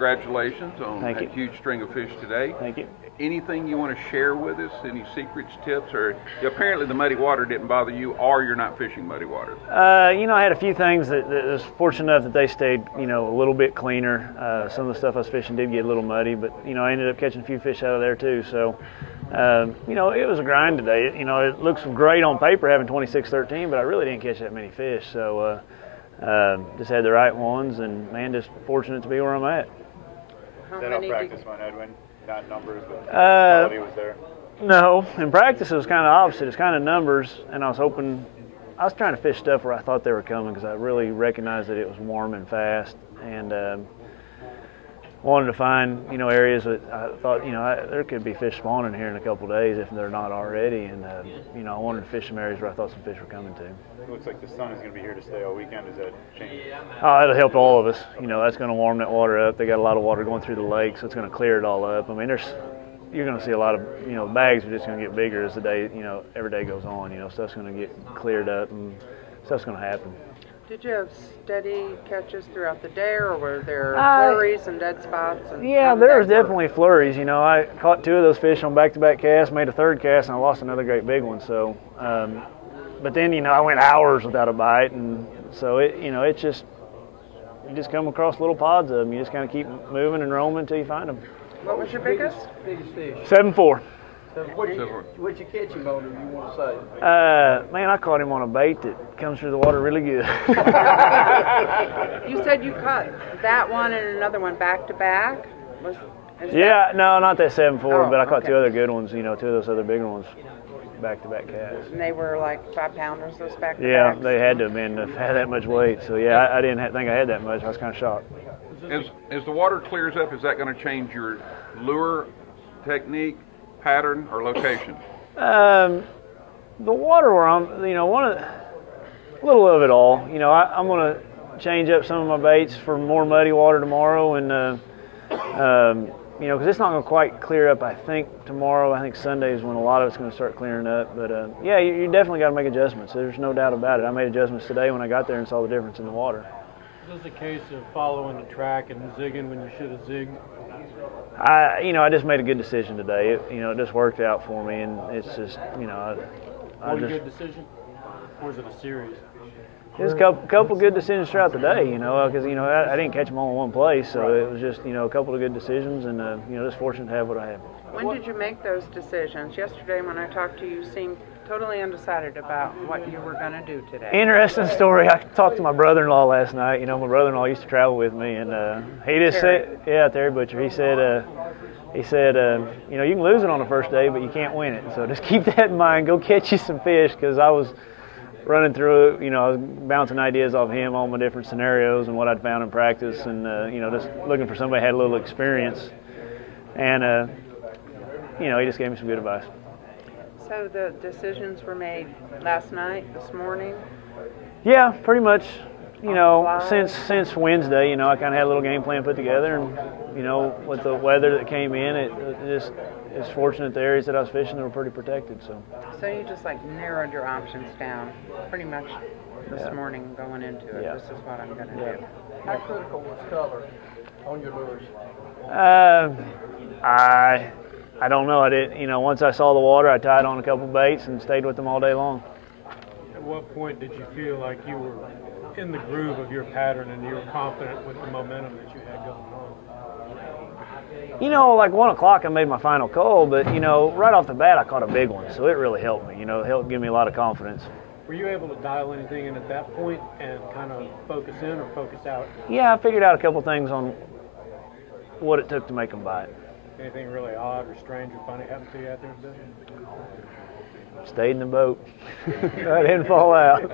congratulations on Thank a you. huge string of fish today. Thank you. Anything you want to share with us? Any secrets, tips, or apparently the muddy water didn't bother you, or you're not fishing muddy water? I had a few things that was fortunate enough that they stayed, a little bit cleaner. Some of the stuff I was fishing did get a little muddy, but I ended up catching a few fish out of there too. So, it was a grind today. It looks great on paper having 26-13, but I really didn't catch that many fish. So, just had the right ones, and man, just fortunate to be where I'm at. Is that on practice one, Edwin? Not numbers, but quality was there? No, in practice it was kind of opposite. It's kind of numbers, and I was trying to fish stuff where I thought they were coming because I really recognized that it was warm and fast, and wanted to find, areas that I thought, there could be fish spawning here in a couple of days if they're not already, and I wanted to fish some areas where I thought some fish were coming to. It looks like the sun is going to be here to stay all weekend. Does that change? Oh, it'll help all of us. That's going to warm that water up. They got a lot of water going through the lake, so it's going to clear it all up. I mean, you're going to see a lot of, bags are just going to get bigger as the day, every day goes on. Stuff's going to get cleared up and stuff's going to happen. Did you have steady catches throughout the day, or were there flurries and dead spots? Yeah, there was definitely flurries. I caught 2 of those fish on back-to-back casts, made a 3rd cast, and I lost another great big one. So, but then I went hours without a bite, and so you just come across little pods of them. You just kind of keep moving and roaming until you find them. What was your biggest fish? 7.4. What'd you catch him on, if you want to say? Man, I caught him on a bait that comes through the water really good. You said you caught that one and another one back to back? No, not that 7.4, but I caught okay. 2 other good ones, 2 of those other bigger ones, back-to-back casts. And they were like 5-pounders, those back-to-backs? Yeah, they had to have been to have that much weight. So, I didn't think I had that much. I was kind of shocked. As the water clears up, is that going to change your lure technique, pattern, or location? The water where I'm, a little of it all. I'm going to change up some of my baits for more muddy water tomorrow, and because it's not going to quite clear up. I think tomorrow. I think Sunday is when a lot of it's going to start clearing up. But you definitely got to make adjustments. There's no doubt about it. I made adjustments today when I got there and saw the difference in the water. Is this a case of following the track and zigging when you should have zigged? I just made a good decision today. It just worked out for me, and it's just, One good decision, or is it a series? There's a couple good decisions throughout the day, because I didn't catch them all in one place, so it was just a couple of good decisions, and just fortunate to have what I have. When did you make those decisions? Yesterday, when I talked to you, you seemed totally undecided about what you were going to do today. Interesting story. I talked to my brother-in-law last night. My brother-in-law used to travel with me, and he just said, Terry Butcher. He said, you can lose it on the first day, but you can't win it. So just keep that in mind. Go catch you some fish, because I was running through it. I was bouncing ideas off him on my different scenarios and what I'd found in practice, and just looking for somebody who had a little experience. And he just gave me some good advice. So the decisions were made last night, this morning? Yeah, pretty much. Since Wednesday, I kind of had a little game plan put together, and with the weather that came in, it's fortunate the areas that I was fishing were pretty protected. So you just narrowed your options down pretty much this morning going into it. Yeah. This is what I'm going to do. How critical was color on your lures? I don't know. I didn't. Once I saw the water, I tied on a couple baits and stayed with them all day long. At what point did you feel like you were in the groove of your pattern and you were confident with the momentum that you had going on? Like 1 o'clock, I made my final call, but right off the bat, I caught a big one, so it really helped me. It helped give me a lot of confidence. Were you able to dial anything in at that point and kind of focus in or focus out? Yeah, I figured out a couple things on what it took to make them bite. Anything really odd or strange or funny happened to you out there in the business? Stayed in the boat. I didn't fall out.